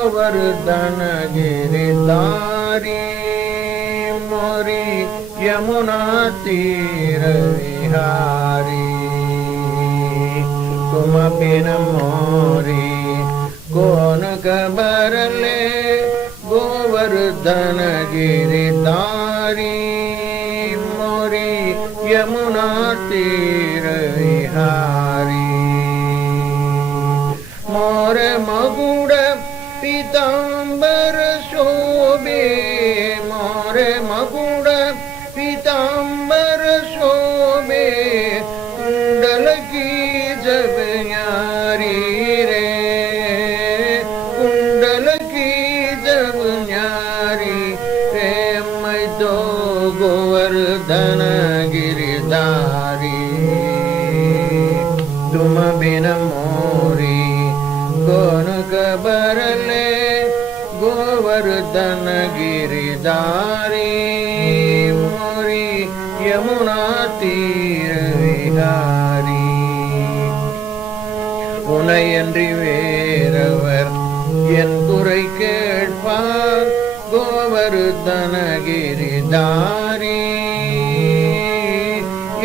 गोवर्धन गिरिधारी मोरी यमुना तीर विहारी तुम बिन मोरी कौन खबर ले गोवर्धन गिरिधारी मोरी यमुना तीर विहारी मोर मकुड़ पीतांबर शोभे मोर मकुड़ पीतांबर शोभे कुंडल की जब न्यारी रे कुंडल की जब न्यारी रे मैं तो गोवर्धन गिरिधारी तुम बिन मोरी कौन खबर ले गोवर्धन गिरिधारी मोरी यमुना तीर विहारी उन्नयன்றி வேறவர் என் குறை கேட்பார் गोवर्धन गिरिधारी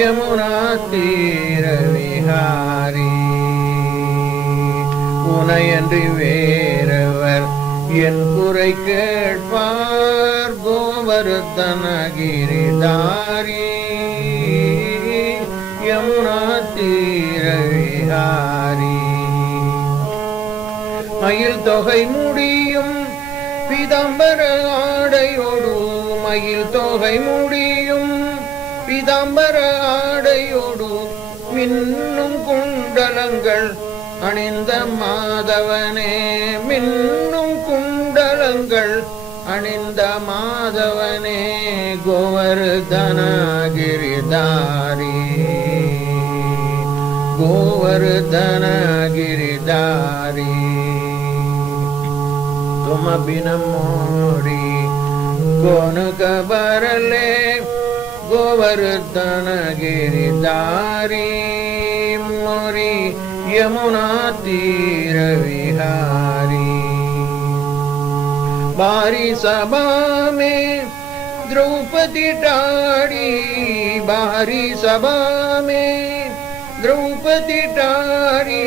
यमुना तीर विहारी உன்னையன்றி வேறவர் என் குறை கேட்பார் गोवर्धन गिरिधारी यमुना तीर विहारी மயில் தொகை முடியும் பீதாம்பர ஆடையோடு மயில் தொகை முடியும் பீதாம்பர ஆடையோடு மின்னும் குண்டலங்கள் அணிந்த மாதவனே மின்னும் குண்டலங்கள் அணிந்த மாதவனே गोवर्धन गिरिधारी गोवर्धन गिरिधारी तुम बिन मोरी कौन खबर ले गोवर्धन गिरिधारी मोरी यमुना तीर विहारी बारी सभा में द्रौपदी टाड़ी बारी सभा में द्रौपदी टाड़ी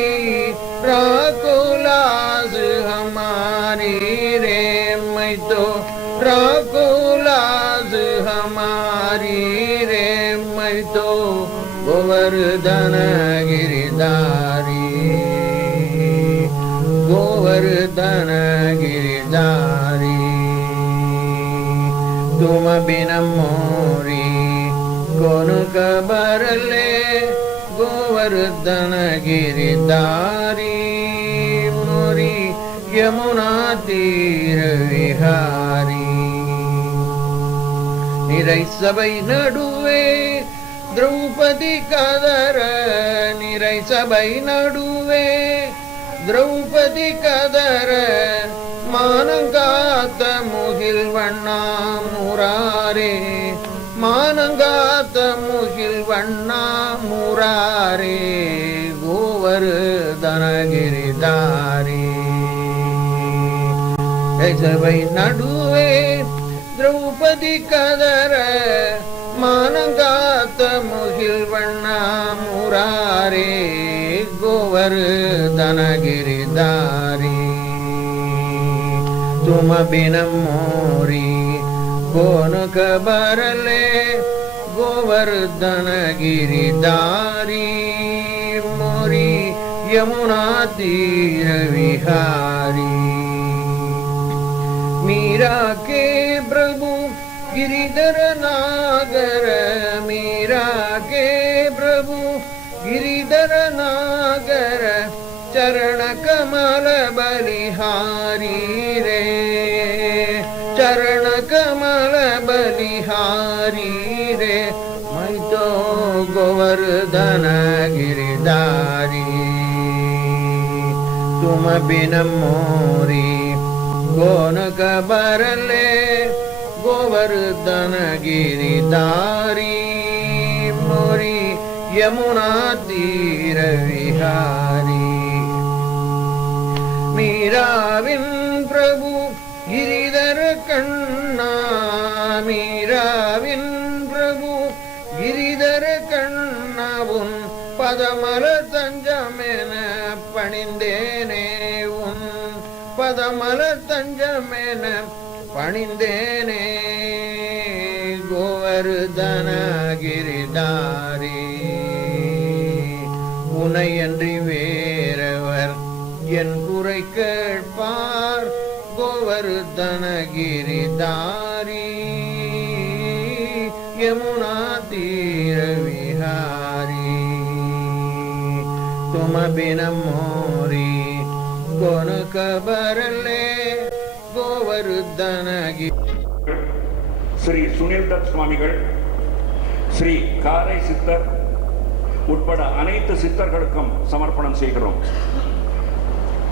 राखो लाज हमारी रे मैं तो राखो लाज हमारी रे मैं तो गोवर्धन गिरिधारी गोवर्धन गिरिधारी तुम बिन मोरी कौन खबर ले गोवर्धन गिरिधारी मोरी यमुना तीर विहारी निरै सबै नडुवे द्रौपदी कदर निरै सबै नडुवे द्रौपदी कदर मानंगात मुगिल वण्णा मुरारे मानंगात मुगिल वण्णा मुरारे गोवर्धन गिरिधारी सबै नडुवे द्रौपदी कदर मानंगात मुगिल वण्णा मुरारे गोवर्धन गिरिधारी तुम बिन मोरी कौन खबर ले गोवर्धन गिरिधारी मोरी यमुना तीर विहारी मीरा के प्रभु गिरिधर नागर मीरा के प्रभु गिरिधर नागर चरण कमल बलिहारी रे चरण कमल बलिहारी रे मैं तो गोवर्धन गिरिधारी तुम बिन मोरी कौन खबर ले गोवर्धन गिरिधारी मोरी यमुना तीर विहारी मीरा विन பிரபு கிரிதர கண்ணா மீராவின் பிரபு கிரிதர கண்ணாவும் பதமல தஞ்சமென பணிந்தேனே உன் பதமல தஞ்சமென பணிந்தேனே கோவர்தன கிரிதாரி உனையன்றி வேறவர் என் குறை கேட்பார் கோவர்தன கிரிதாரி யமுனா தீர விஹாரி तुम बिन मोरी कौन खबर ले गोवर्धन ஸ்ரீ சுனில் தத் சுவாமிகள், ஸ்ரீ காரை சித்தர் உட்பட அனைத்து சித்தர்களுக்கும் சமர்ப்பணம் செய்கிறோம்.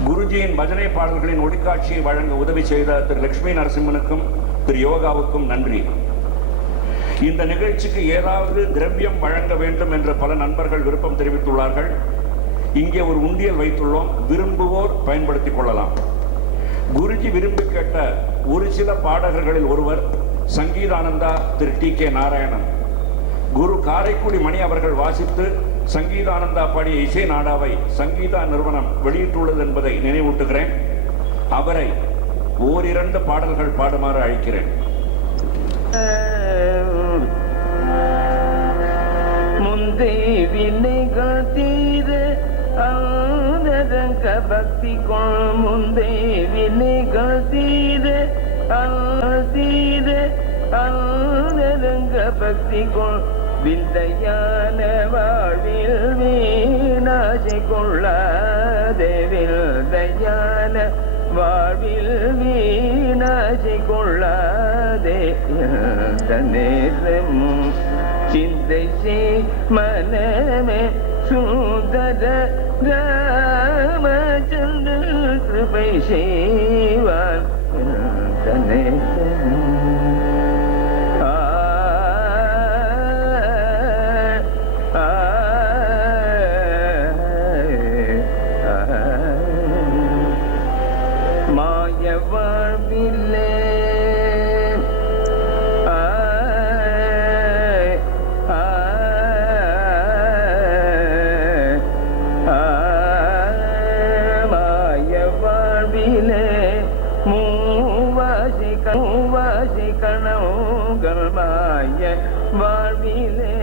குருஜியின் பஜனை பாடல்களின் ஒளிக்காட்சியை வழங்க உதவி செய்த திரு லட்சுமி நரசிம்மனுக்கும் திரு யோகாவுக்கும் நன்றி. இந்த நிகழ்ச்சிக்கு ஏதாவது திரவியம் வழங்க வேண்டும் என்று பல நண்பர்கள் விருப்பம் தெரிவித்துள்ளார்கள். இங்கே ஒரு உண்டியல் வைத்துள்ளோம், விரும்புவோர் பயன்படுத்திக் கொள்ளலாம். குருஜி விரும்பி கேட்ட ஒரு சில பாடகர்களில் ஒருவர் சங்கீதானந்தா திரு TK நாராயணன். குரு காரைக்குடி மணி அவர்கள் வாசித்து சங்கீதானந்தா பாடிய இசை நாடாவை சங்கீதா நிறுவனம் வெளியிட்டுள்ளது என்பதை நினைவூட்டுகிறேன். அவரை ஓரிரண்டு பாடல்கள் பாடுமாறு அழைக்கிறேன். முந்தை வினைகள் தீர ஆனரங்க பக்தி கொள் முந்தை வினைகள் தீர ஆனரங்க பக்தி கொள் விந்தையான வாழ்வில் வீணாசை கொள்ளாதே விந்தையான வாழ்வில் வீணாசை கொள்ளாதே நேரமும் சிந்தை செய் மனமே சுந்தர ராமச்சந்திர கிருபை செய்வான் தனே மாய வாழ்வில்லே மூவாசி கனவுகள் மாய வாழ்விலே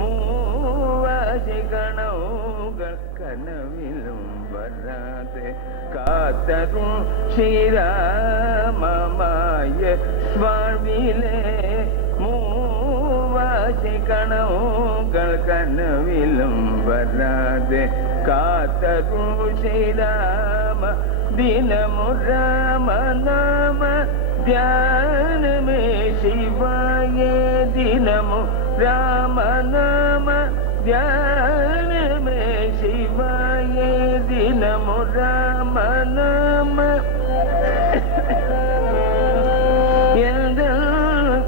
மூவாசி கனவுகள் கனவிலும் வராது காத்தரும் ஸ்ரீராமமாய வாழ்விலே மூவாசி கனவுகள் கனவிலும் வராது காத்தரும் ஸ்ரீராம தினமு ராம நாம தியானமே சிவாயே தினமு ராம நாம தியானமே சிவாயே தினமு ராம நாம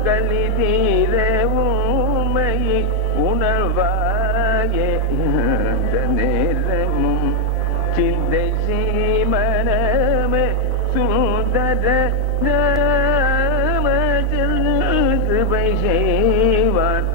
கலி தீர ஊமையை உணர்வாயே நேரமும் சிந்தை சீமனமே சுந்தர ராமச்சந்திர கிருபை செய்வான்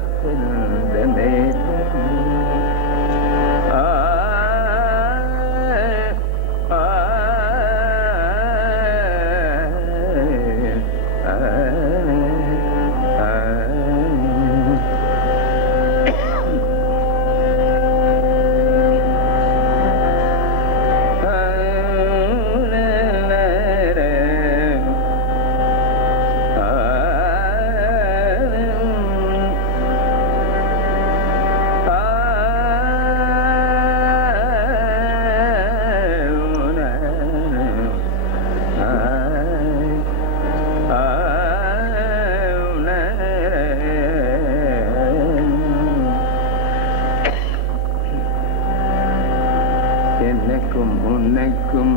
எனக்கும் உனக்கும்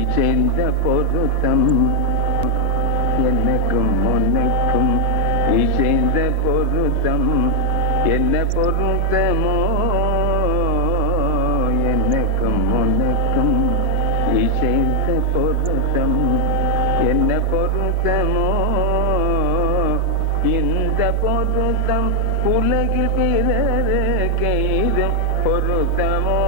இசைந்த பொருத்தம் எனக்கும் உனக்கும் இசைந்த பொருத்தம் என்ன பொருத்தமோ எனக்கும் உனக்கும் இசைந்த பொருத்தம் பொருத்தமோ இந்த பொருத்தம் உலகில் பிறருக்கு இதும் பொருத்தமோ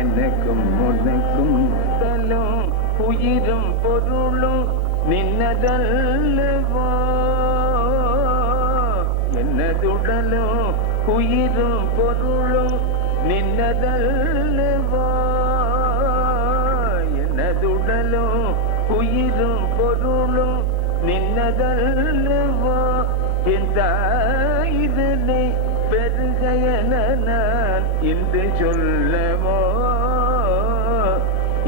எனக்கும் உனக்கும் தலும் உயிரும் பொருளும் நின்னதல்லவோ என்னதுடலும் உயிரும் பொருளும் நின்னதல்லவோ என்னதுடலும் உயிரும் பொருளும் நின்னதல்லவோ இந்த இதனை பெருகையன நான் இன்று சொல்லவோ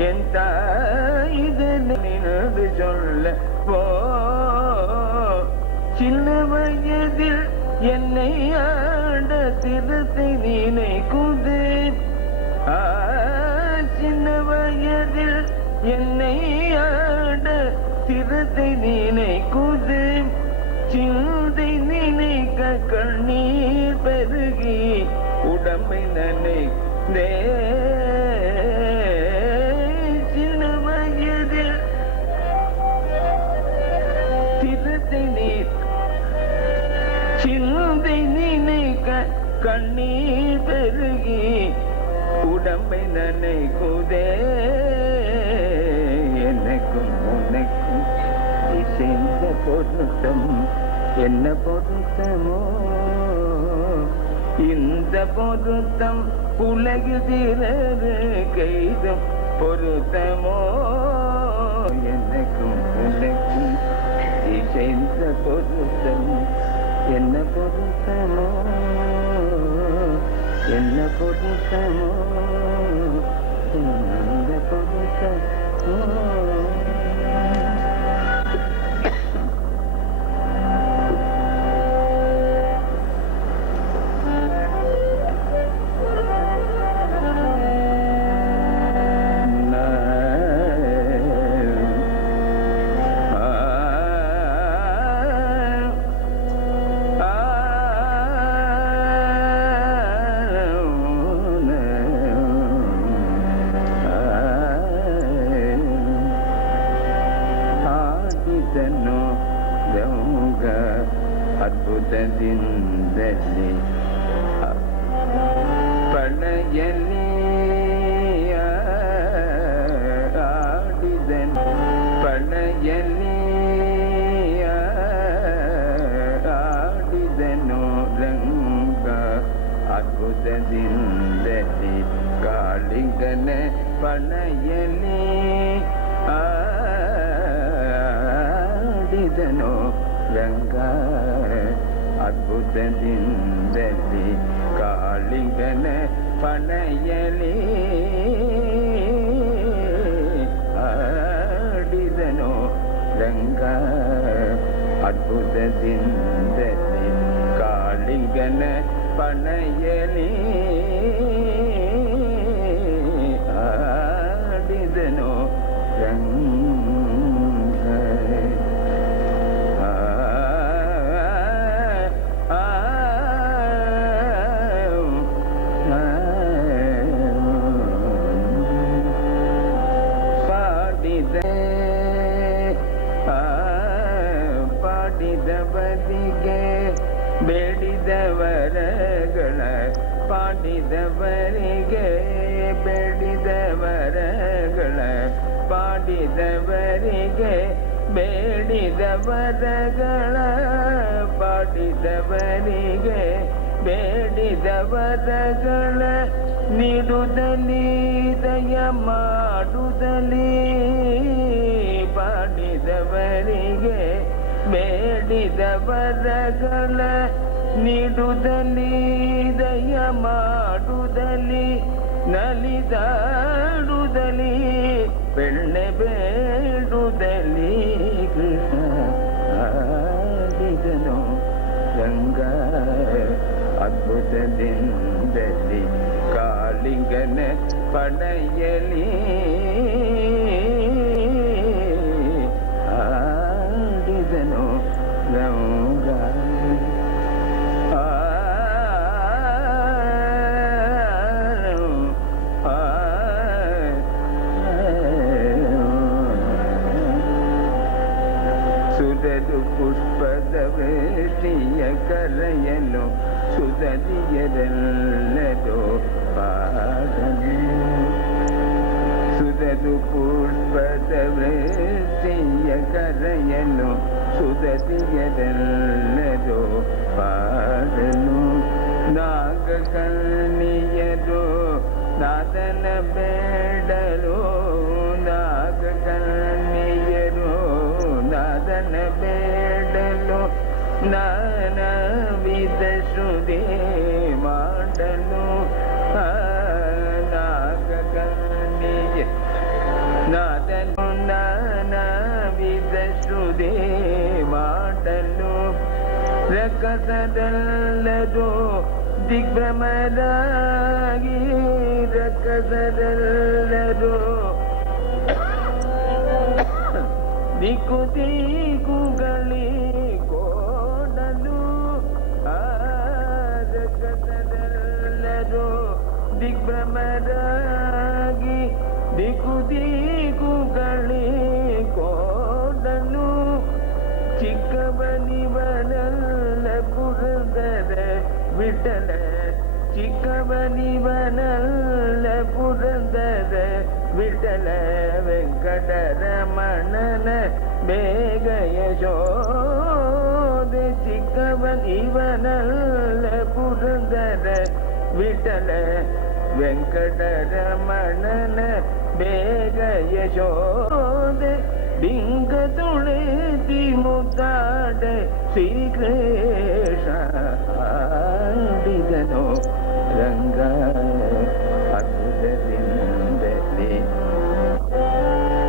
என் இதனை நின்று சொல்லவோ சின்ன வயதில் என்னை ஆண்ட திருத்தை நினைக்குது சின்ன வயதில் என்னை ஆண்ட திருத்தை நினைக்குது சிந்தை நினைக்க கண்ணீர் பெருகி உடம்பை நினைந்தே சின்ன வயதில் திருத்தை நீர் சிந்தை நினைக்க கண்ணீர் பெருகி உடம்பை நினைக்குதே எனக்கும் உனக்கும் இசைந்த பொருத்தம் என்ன பொருத்தமோ இந்த பொருத்தம் உலகில் பிறருக்கு இதும் பொருத்தமோ எனக்கும் உனக்கும் இசைந்த பொருத்தம் என்ன பொருத்தமோ என்ன பொருத்தமோ என்ன பொருத்தமோ ಅದ್ಭುತದಿಂದಲೇ ಪಡೆಯಲಿ ಆಡಿದನು ಪಡೆಯಲಿ ಆಡಿದನು ರಂಗ ಅದ್ಭುತದಿಂದಲೇ ಕಾಳಿಗನ ಪಡೆಯಲಿ ಆಡಿದನು ರಂಗ ಅದ್ಭುತದಿಂದಲೇ ಕಾಳಿಗನ ಪನೆಯಲಿ ಆಡಿದನು ರಂಗ ಅದ್ಭುತದಿಂದಲೇ ಕಾಳಿಗನ ಪನೆಯಲಿ ಆಡಿದನು ರಂಗ ಪಾಡಿದವರಿಗೆ ಬೇಡಿದವರಗಳ ಪಾಡಿದವರಿಗೆ ಬೇಡಿದವರಗಳ ಪಾಡಿದವರಿಗೆ ಬೇಡಿದವರಗಳ ಪಾಡಿದವರಿಗೆ ಬೇಡಿದವರಗಳ ನೀಡುದಲಿ ದಯ ಮಾಡುದಲಿ ಪಾಡಿದವರಿಗೆ ಬೇಡಿದವರಗಳ ನೀಡುದಲಿ ದಯ ಮಾಡುದಲಿ ನಲಿದಾಡುದಲಿ ಬೆಣ್ಣೆ ಬೇಡುದಲಿ ಕೃಷ್ಣ ಆಡಿದನು ರಂಗ ಅದ್ಭುತದಿಂದಲೇ ಕಾಳಿಂಗನ ಪಡೆಯಲಿ ಆಡಿದನು ರಂಗ ಸುರದು ಪುಷ್ಪದ ವೃಷ್ಟಿಯ ಕರೆಯಲು ಸುಧದಿಯರೆಲ್ಲರೂ ಪಾಡಲು ಸುರದು ಪುಷ್ಪದ ವೃಷ್ಟಿಯ ಕರೆಯಲು ಸುಧದಿಯರೆಲ್ಲರೂ ಪಾಡಲು ನಾಗಕರ್ಣಿಯರು ನಾದನ ಬೇಡಲು ನಾಗಕರ್ಣಿಯರು ನಾದನ ಬೇಡಲು ನಾನಾ ವಿಧ ಶ್ರುತಿ ಮಾಡಲು ನಾಗಕರ್ಣಿಯ ನಾದನು ನಾನಾ ವಿಧ ಶ್ರುತಿ ಮಾಡಲು ರಕ್ಕಸದಲ್ಲದು ದಿಗ್ಭ್ರಮರಾಗಿ ರಕ್ಕಸದಲ್ಲದು ದಿಕ್ಕು ದಿಕ್ಕುಗಳಿ ಕೋಡಲು ರಕ್ಕಸದಲ್ಲದು ದಿಗ್ಭ್ರಮರಾಗಿ ದಿಕ್ಕು ದಿಕ್ಕುಗಳಿ ಕೋಡಲು ಚಿಕ್ಕವನಿವನಲ್ಲ ಪುರಂದರ ವಿಠಲ ಚಿಕ್ಕವನಿವನಲ್ಲ ಪುರಂದರ ವಿಠಲ ವೆಂಕಟರಮಣನ ಬೇಗ ಯಶೋದೆ ಚಿಕ್ಕವನಿವನಲ್ಲ ಪುರಂದರ ವಿಠಲ ವೆಂಕಟರಮಣನ ಬೇಗ ಯಶೋದೆ ಡಿಂಗ ತುಳಿತಿ ಮುದ್ದಾಡ ಶ್ರೀಕೃಷ್ಣ ಆಡಿದನು ರಂಗ ಅದ್ಭುತದಿಂದಲೇ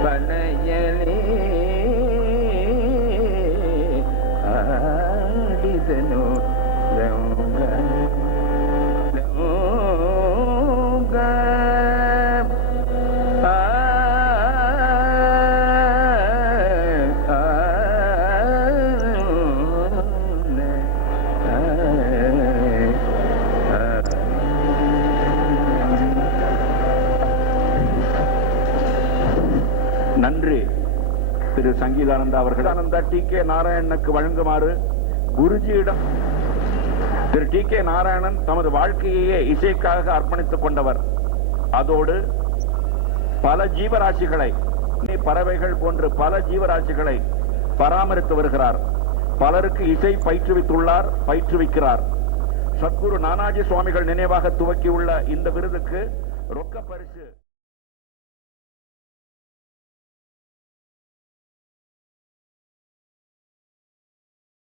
ಪನಯಲೇ ಆಡಿದನು ರಂಗ நன்றி திரு சங்கீதானந்தா அவர்கள். ஆனந்தா டி.கே. நாராயணனுக்கு வழங்குமாறு குருஜியிடம். திரு டி.கே. நாராயணன் தமது வாழ்க்கையே இசைக்காக அர்ப்பணித்துக் கொண்டவர். அதோடு பல ஜீவராசிகளை, பறவைகள் போன்று பல ஜீவராசிகளை பராமரித்து வருகிறார். பலருக்கு இசை பயிற்றுவித்துள்ளார், பயிற்றுவிக்கிறார். சத்குரு நானாஜி சுவாமிகள் நினைவாக துவக்கியுள்ள இந்த விருதுக்கு ரொக்க பரிசு